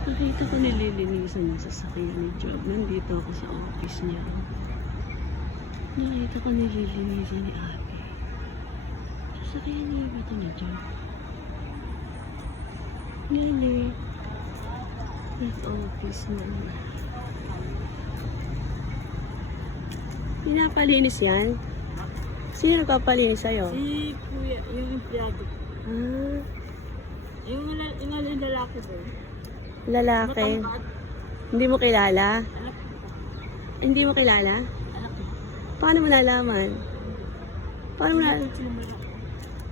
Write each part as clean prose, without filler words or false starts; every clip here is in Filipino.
Nakita ko nililinisan yung sasakyan ni Job. Nandito ako sa office niya. Nakita ko nililinisan ni Ate. Sasakyan niya ba ito ni Job? Ngali. Sa office na. Pinapalinis yan? Sino nagpapalinis sa'yo? Si Kuya, yung empleyado. Ah, Yung lalaki ko. lalaki. Matangkad. Hindi mo kilala? Anak ko. Hindi mo kilala? Anak ko. Paano mo nalaman? Paano mo nalaman? Sinumula.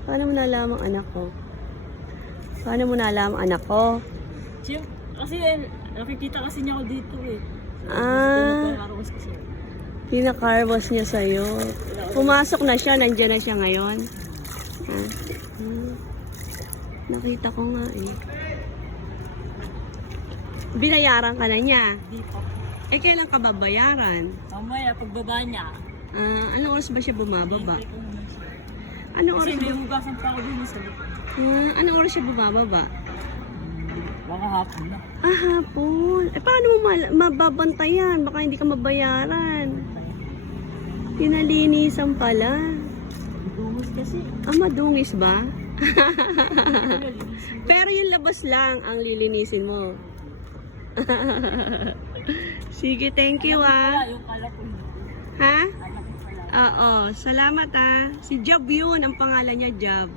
Paano mo nalaman anak ko? Paano mo nalaman anak ko? Siya, kasi nakikita kasi niya ako dito eh. Ah, Nagkakaroon kasi. pinakarwas niya sa'yo. Pumasok na siya, nandiyan na siya ngayon. Ha? Nakita ko nga eh. Binayaran ka na niya. Dito. Eh, kailan ka babayaran? Mamaya, pagbaba niya. Ah, anong oras ba siya bumababa? hintay ko muna siya. Anong Kasi oras may ba? hugasan pa ako din sa likod. Anong oras siya bumababa? Baka hapon na. Ah, hapon. Eh, paano mo mababantayan? Baka hindi ka mabayaran. Pinalinisan pala. Dumos kasi. Ah, madungis ba? Nalilinis. Pero yung labas lang ang lilinisin mo. Sige, thank you Wala, ah. yung kala ko hindi. Ha? Anak ko pala. Oo, salamat ah. Si Job yun, ang pangalan niya Job.